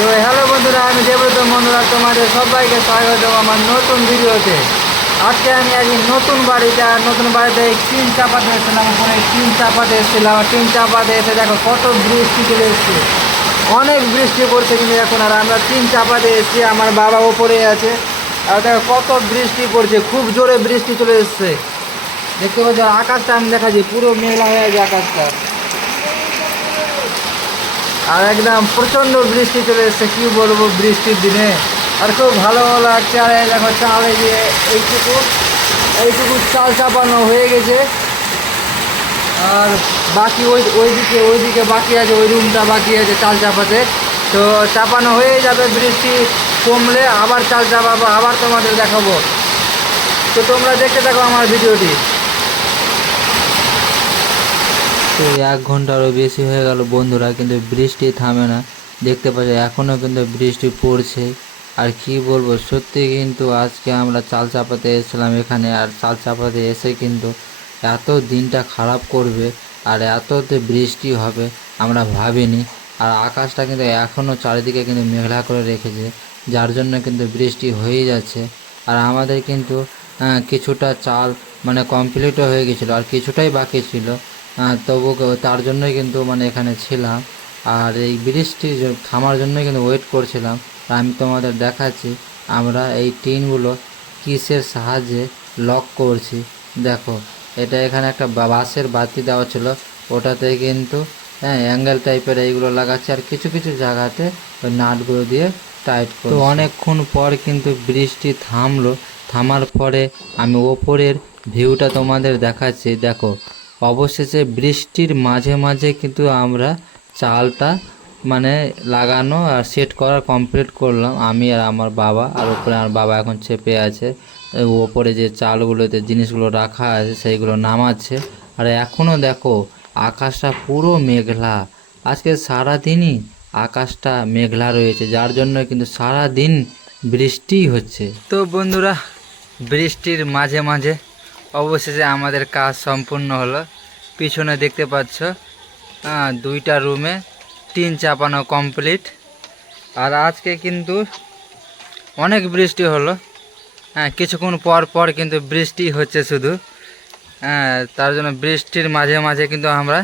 তো হ্যালো বন্ধুরা, আমি দেবব্রত বন্ধুরা তোমাদের সবাইকে স্বাগত আমার নতুন ভিডিওতে। আজকে আমি আজ নতুন বাড়িতে আর নতুন বাড়িতে টিন চাপাতে এসেছিলাম উপরে টিন চাপাতে এসেছিলাম টিন চাপাতে এসে দেখো কত বৃষ্টি চলে এসছে। অনেক বৃষ্টি পড়ছে কিন্তু এখন আর আমরা টিন চাপাতে এসেছি, আমার বাবা ওপরে আছে। আর দেখো কত বৃষ্টি পড়ছে, খুব জোরে বৃষ্টি চলে এসছে। দেখতে পাচ্ছ, আকাশটা আমি দেখাচ্ছি, পুরো মেঘলা হয়ে আছে আকাশটা। আর একদম প্রচণ্ড বৃষ্টি চলে এসছে, কী বলব বৃষ্টির দিনে। আর খুব ভালো লাগছে, আর দেখো চাল এই যে এইটুকু এইটুকু চাল চাপানো হয়ে গেছে। আর বাকি ওই, ওইদিকে ওইদিকে বাকি আছে, ওই রুমটা বাকি আছে চাল চাপাতে। তো চাপানো হয়ে যাবে বৃষ্টি কমলে, আবার চাল চাপাবো, আবার তোমাদের দেখাবো। তো তোমরা দেখতে থাকো আমার ভিডিওটি। তো এক ঘন্টারও বেশি হয়ে গেল বন্ধুরা, কিন্তু বৃষ্টি থামে না। দেখতে পাচ্ছি এখনও কিন্তু বৃষ্টি পড়ছে। আর কি বলব, সত্যি কিন্তু আজকে আমরা চাল চাপাতে এসেছিলাম এখানে, আর চাল চাপাতে এসে কিন্তু এত দিনটা খারাপ করবে আর এততে বৃষ্টি হবে আমরা ভাবিনি। আর আকাশটা কিন্তু এখনও চারিদিকে কিন্তু মেঘলা করে রেখেছে, যার জন্য কিন্তু বৃষ্টি হয়েই যাচ্ছে। আর আমাদের কিন্তু কিছুটা চাল মানে কমপ্লিটও হয়ে গেছিল, আর কিছুটাই বাকি ছিল। তবু ক- তার জন্যই কিন্তু মানে এখানে ছিলাম। আর এই বৃষ্টি থামার জন্যই কিন্তু ওয়েট করছিলাম। আমি তোমাদের দেখাচ্ছি আমরা এই টিনগুলো কিসের সাহায্যে লক করছি। দেখো এটা এখানে একটা বা- বাঁশের বাতি দেওয়া ছিল। ওটাতে কিন্তু হ্যাঁ অ্যাঙ্গেল টাইপের এইগুলো লাগাচ্ছে আর কিছু কিছু জায়গাতে ওই নাটগুলো দিয়ে টাইট তো অনেকক্ষণ পর কিন্তু বৃষ্টি থামলো। থামার পরে আমি ওপরের ভিউটা তোমাদের দেখাচ্ছি। দেখো অবশেষে বৃষ্টির মাঝে মাঝে কিন্তু আমরা চালটা মানে লাগানো আর সেট করা কমপ্লিট করলাম। আমি আর আমার বাবা আর ওপরে আমার বাবা এখন চেপে আছে। ওপরে যে চালগুলোতে জিনিসগুলো রাখা আছে সেইগুলো নামাচ্ছে। আর এখনও দেখো আকাশটা পুরো মেঘলা। আজকে সারাদিনই আকাশটা মেঘলা রয়েছে, যার জন্য কিন্তু সারা দিন বৃষ্টি হচ্ছে। তো বন্ধুরা, বৃষ্টির মাঝে মাঝে অবশেষে আমাদের কাজ সম্পূর্ণ হলো। পিছনে দেখতে পাচ্ছ দুইটা রুমে টিন চাপানো কমপ্লিট। আর আজকে কিন্তু অনেক বৃষ্টি হলো। হ্যাঁ কিছুক্ষণ পর পর কিন্তু বৃষ্টি হচ্ছে শুধু। হ্যাঁ তার জন্য বৃষ্টির মাঝে মাঝে কিন্তু আমরা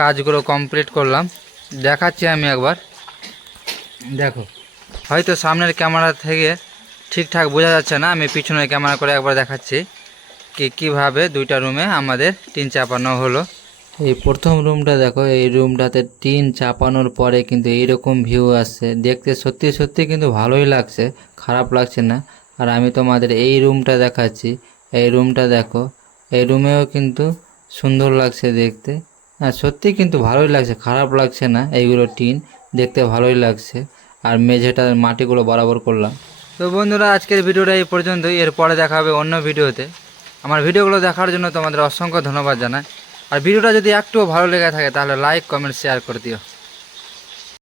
কাজগুলো কমপ্লিট করলাম। দেখাচ্ছি আমি একবার। দেখো, হয়তো সামনের ক্যামেরা থেকে ঠিকঠাক বোঝা যাচ্ছে না, আমি পিছনের ক্যামেরা করে একবার দেখাচ্ছি। কি কীভাবে দুইটা রুমে আমাদের টিন চাপানো হলো? এই প্রথম রুমটা দেখো এই রুমটাতে টিন চাপানোর পরে কিন্তু এইরকম ভিউ আসছে। দেখতে সত্যি সত্যি কিন্তু ভালোই লাগছে খারাপ লাগছে না। আর আমি তোমাদের এই রুমটা দেখাচ্ছি। এই রুমটা দেখো এই রুমেও কিন্তু সুন্দর লাগছে দেখতে। হ্যাঁ সত্যি কিন্তু ভালোই লাগছে খারাপ লাগছে না এইগুলো টিন দেখতে ভালোই লাগছে। আর মেঝেটার মাটিগুলো বরাবর করলাম। তো বন্ধুরা আজকের ভিডিওটা এই পর্যন্তই এরপরে দেখা হবে অন্য ভিডিওতে। আমার ভিডিওগুলো দেখার জন্য তোমাদের অসংখ্য ধন্যবাদ জানাই। আর ভিডিওটা যদি একটুও ভালো লেগে থাকে, তাহলে লাইক কমেন্ট শেয়ার করে দিও।